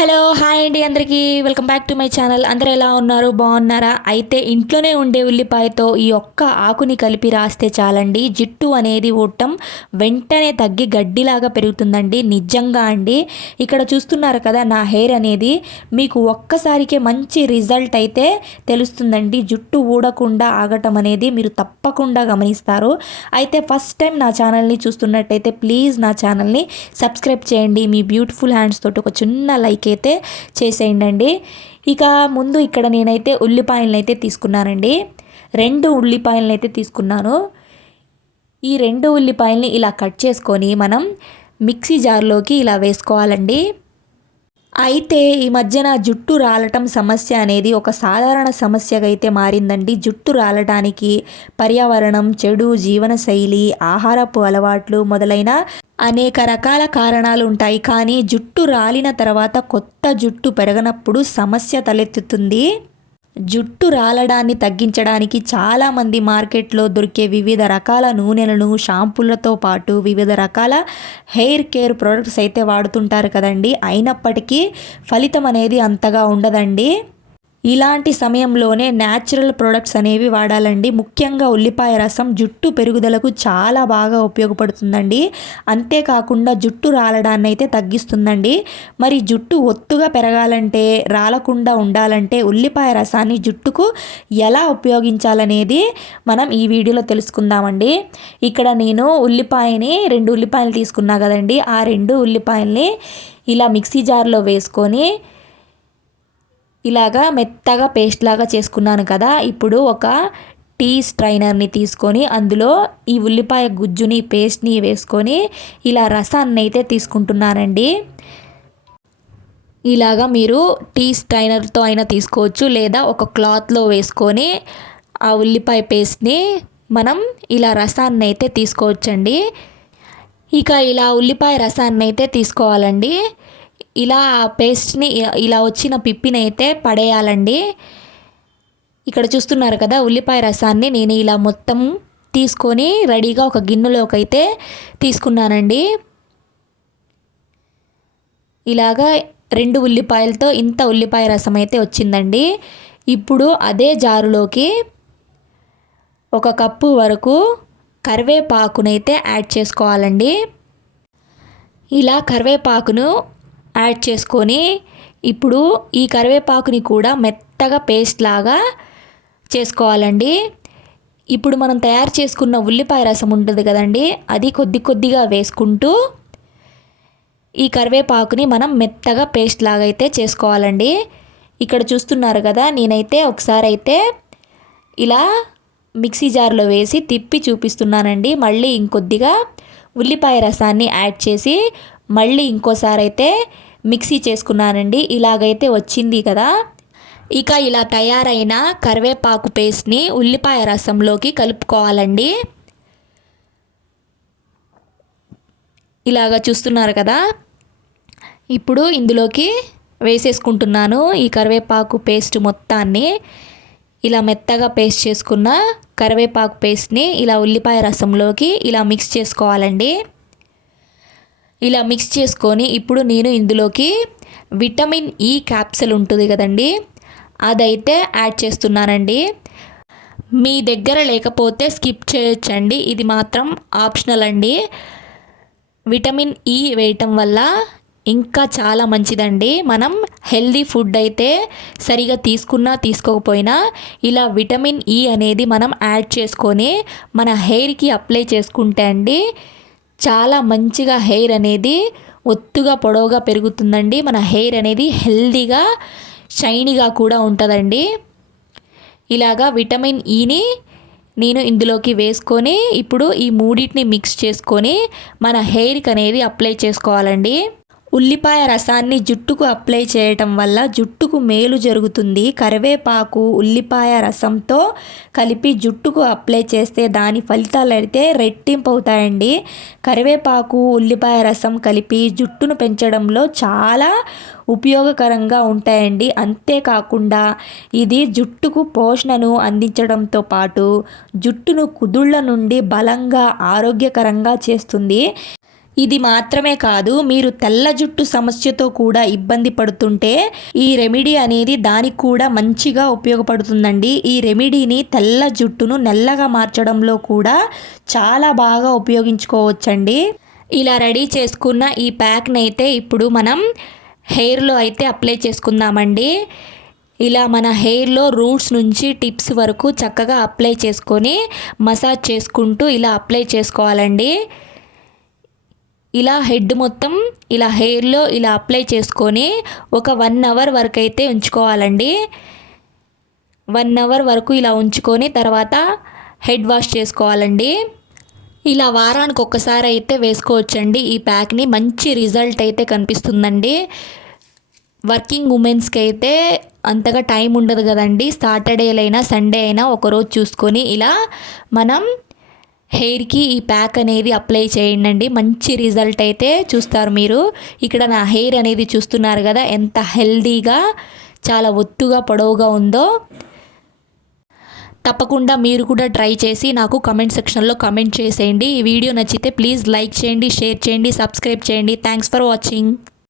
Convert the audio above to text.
Hello hi అండి అందరికీ welcome back to my channel. అందరూ ఎలా ఉన్నారు, బాగున్నారా? అయితే ఇంట్లోనే ఉండే ఉల్లిపాయతో ఈ ఒక్క ఆకుని కలిపి రాస్తే చాలండి, జుట్టు అనేది ఊడటం వెంటనే తగ్గి గడ్డిలాగా పెరుగుతుందండి. నిజంగా అండి, ఇక్కడ చూస్తున్నారు కదా నా హెయిర్ అనేది, మీకు ఒక్కసారికే మంచి రిజల్ట్ అయితే తెలుస్తుందండి. జుట్టు ఊడకుండా ఆగటం అనేది మీరు తప్పకుండా గమనిస్తారు. అయితే ఫస్ట్ టైం నా ఛానల్ని చూస్తున్నట్టయితే ప్లీజ్ నా ఛానల్ని సబ్స్క్రైబ్ చేయండి. మీ బ్యూటిఫుల్ హ్యాండ్స్ తోటి ఒక చిన్న లైక్ అయితే చేసేయండి. ఇక ముందు ఇక్కడ నేనైతే ఉల్లిపాయలను అయితే తీసుకున్నానండి. 2 ఉల్లిపాయలను అయితే తీసుకున్నాను. ఈ 2 ఉల్లిపాయలని ఇలా కట్ చేసుకొని మనం మిక్సీ జార్లోకి ఇలా వేసుకోవాలండి. అయితే ఈ మధ్యన జుట్టు రాలటం సమస్య అనేది ఒక సాధారణ సమస్యగా అయితే మారిందండి. జుట్టు రాలటానికి పర్యావరణం, చెడు జీవనశైలి, ఆహారపు అలవాట్లు మొదలైన అనేక రకాల కారణాలు ఉంటాయి. కానీ జుట్టు రాలిన తర్వాత కొత్త జుట్టు పెరగనప్పుడు సమస్య తలెత్తుతుంది. జుట్టు రాలడాన్ని తగ్గించడానికి చాలామంది మార్కెట్లో దొరికే వివిధ రకాల నూనెలను, షాంపూలతో పాటు వివిధ రకాల హెయిర్ కేర్ ప్రొడక్ట్స్ అయితే వాడుతుంటారు కదండి. అయినప్పటికీ ఫలితం అనేది అంతగా ఉండదండి. ఇలాంటి సమయంలోనే న్యాచురల్ ప్రొడక్ట్స్ అనేవి వాడాలండి. ముఖ్యంగా ఉల్లిపాయ రసం జుట్టు పెరుగుదలకు చాలా బాగా ఉపయోగపడుతుందండి. అంతేకాకుండా జుట్టు రాలడాన్ని అయితే తగ్గిస్తుందండి. మరి జుట్టు ఒత్తుగా పెరగాలంటే, రాలకుండా ఉండాలంటే ఉల్లిపాయ రసాన్ని జుట్టుకు ఎలా ఉపయోగించాలనేది మనం ఈ వీడియోలో తెలుసుకుందామండి. ఇక్కడ నేను 2 ఉల్లిపాయలు తీసుకున్నా కదండి. ఆ 2 ఉల్లిపాయల్ని ఇలా మిక్సీ జార్లో వేసుకొని ఇలాగా మెత్తగా పేస్ట్ లాగా చేసుకున్నాను కదా. ఇప్పుడు ఒక టీ స్ట్రైనర్ని తీసుకొని అందులో ఈ ఉల్లిపాయ గుజ్జుని, పేస్ట్ని వేసుకొని ఇలా రసాన్ని అయితే తీసుకుంటున్నానండి. ఇలాగా మీరు టీ స్ట్రైనర్తో అయినా తీసుకోవచ్చు, లేదా ఒక క్లాత్లో వేసుకొని ఆ ఉల్లిపాయ పేస్ట్ని మనం ఇలా రసాన్ని అయితే తీసుకోవచ్చండి. ఇక ఇలా ఉల్లిపాయ రసాన్ని అయితే తీసుకోవాలండి. ఇలా పేస్ట్ని ఇలా వచ్చిన పిప్పిని అయితే పడేయాలండి. ఇక్కడ చూస్తున్నారు కదా, ఉల్లిపాయ రసాన్ని నేను ఇలా మొత్తం తీసుకొని రెడీగా ఒక గిన్నెలోకి అయితే తీసుకున్నానండి. ఇలాగా 2 ఉల్లిపాయలతో ఇంత ఉల్లిపాయ రసం అయితే వచ్చిందండి. ఇప్పుడు అదే జారులోకి 1 కప్పు వరకు కరివేపాకునైతే యాడ్ చేసుకోవాలండి. ఇలా కరివేపాకును యాడ్ చేసుకొని ఇప్పుడు ఈ కరివేపాకుని కూడా మెత్తగా పేస్ట్ లాగా చేసుకోవాలండి. ఇప్పుడు మనం తయారు చేసుకున్న ఉల్లిపాయ రసం ఉంటుంది కదండి, అది కొద్దిగా వేసుకుంటూ ఈ కరివేపాకుని మనం మెత్తగా పేస్ట్ లాగా అయితే చేసుకోవాలండి. ఇక్కడ చూస్తున్నారు కదా, నేనైతే ఒకసారి అయితే ఇలా మిక్సీ జార్లో వేసి తిప్పి చూపిస్తున్నానండి. మళ్ళీ ఇంకొద్దిగా ఉల్లిపాయ రసాన్ని యాడ్ చేసి మళ్ళీ ఇంకోసారి అయితే మిక్సీ చేసుకున్నానండి. ఇలాగైతే వచ్చింది కదా. ఇక ఇలా తయారైన కరివేపాకు పేస్ట్ని ఉల్లిపాయ రసంలోకి కలుపుకోవాలండి. ఇలాగ చూస్తున్నారు కదా, ఇప్పుడు ఇందులోకి వేసేసుకుంటున్నాను ఈ కరివేపాకు పేస్ట్ మొత్తాన్ని. ఇలా మెత్తగా పేస్ట్ చేసుకున్న కరివేపాకు పేస్ట్ని ఇలా ఉల్లిపాయ రసంలోకి ఇలా మిక్స్ చేసుకోవాలండి. ఇలా మిక్స్ చేసుకొని ఇప్పుడు నేను ఇందులోకి విటమిన్ ఈ క్యాప్సూల్ ఉంటుంది కదండి, అదైతే యాడ్ చేస్తున్నానండి. మీ దగ్గర లేకపోతే స్కిప్ చేయొచ్చండి, ఇది మాత్రం ఆప్షనల్ అండి. విటమిన్ ఈ వేయటం వల్ల ఇంకా చాలా మంచిదండి. మనం హెల్దీ ఫుడ్ అయితే సరిగా తీసుకున్నా తీసుకోకపోయినా ఇలా విటమిన్ ఈ అనేది మనం యాడ్ చేసుకొని మన హెయిర్కి అప్లై చేసుకుంటే అండి చాలా మంచిగా హెయిర్ అనేది ఒత్తుగా పొడవుగా పెరుగుతుందండి. మన హెయిర్ అనేది హెల్దీగా షైనీగా కూడా ఉంటుందండి. ఇలాగా విటమిన్ ఈని నేను ఇందులోకి వేసుకొని ఇప్పుడు ఈ మూడింటిని మిక్స్ చేసుకొని మన హెయిర్కి అనేది అప్లై చేసుకోవాలండి. ఉల్లిపాయ రసాన్ని జుట్టుకు అప్లై చేయటం వల్ల జుట్టుకు మేలు జరుగుతుంది. కరివేపాకు ఉల్లిపాయ రసంతో కలిపి జుట్టుకు అప్లై చేస్తే దాని ఫలితాలు అయితే రెట్టింపు అవుతాయండి. కరివేపాకు ఉల్లిపాయ రసం కలిపి జుట్టును పెంచడంలో చాలా ఉపయోగకరంగా ఉంటాయండి. అంతేకాకుండా ఇది జుట్టుకు పోషణను అందించడంతో పాటు జుట్టును కుదుళ్ళ నుండి బలంగా ఆరోగ్యకరంగా చేస్తుంది. ఇది మాత్రమే కాదు, మీరు తెల్ల జుట్టు సమస్యతో కూడా ఇబ్బంది పడుతుంటే ఈ రెమెడీ అనేది దానికి కూడా మంచిగా ఉపయోగపడుతుందండి. ఈ రెమెడీని తెల్ల జుట్టును నల్లగా మార్చడంలో కూడా చాలా బాగా ఉపయోగించుకోవచ్చండి. ఇలా రెడీ చేసుకున్న ఈ ప్యాక్ని అయితే ఇప్పుడు మనం హెయిర్లో అయితే అప్లై చేసుకుందామండి. ఇలా మన హెయిర్లో రూట్స్ నుంచి టిప్స్ వరకు చక్కగా అప్లై చేసుకొని మసాజ్ చేసుకుంటూ ఇలా అప్లై చేసుకోవాలండి. ఇలా హెడ్ మొత్తం ఇలా హెయిర్లో ఇలా అప్లై చేసుకొని ఒక 1 అవర్ వరకు అయితే ఉంచుకోవాలండి. 1 అవర్ వరకు ఇలా ఉంచుకొని తర్వాత హెడ్ వాష్ చేసుకోవాలండి. ఇలా వారానికి ఒక్కసారి అయితే వేసుకోవచ్చండి. ఈ ప్యాక్ని మంచి రిజల్ట్ అయితే కనిపిస్తుందండి. వర్కింగ్ ఉమెన్స్కి అయితే అంతగా టైం ఉండదు కదండి. సాటర్డేలైనా సండే అయినా ఒకరోజు చూసుకొని ఇలా మనం హెయిర్కి ఈ ప్యాక్ అనేది అప్లై చేయండి. మంచి రిజల్ట్ అయితే చూస్తారు మీరు. ఇక్కడ నా హెయిర్ అనేది చూస్తున్నారు కదా ఎంత హెల్దీగా చాలా ఒత్తుగా పొడవుగా ఉందో. తప్పకుండా మీరు కూడా ట్రై చేసి నాకు కమెంట్ సెక్షన్లో కమెంట్ చేసేయండి. ఈ వీడియో నచ్చితే ప్లీజ్ లైక్ చేయండి, షేర్ చేయండి, సబ్స్క్రైబ్ చేయండి. Thanks for watching.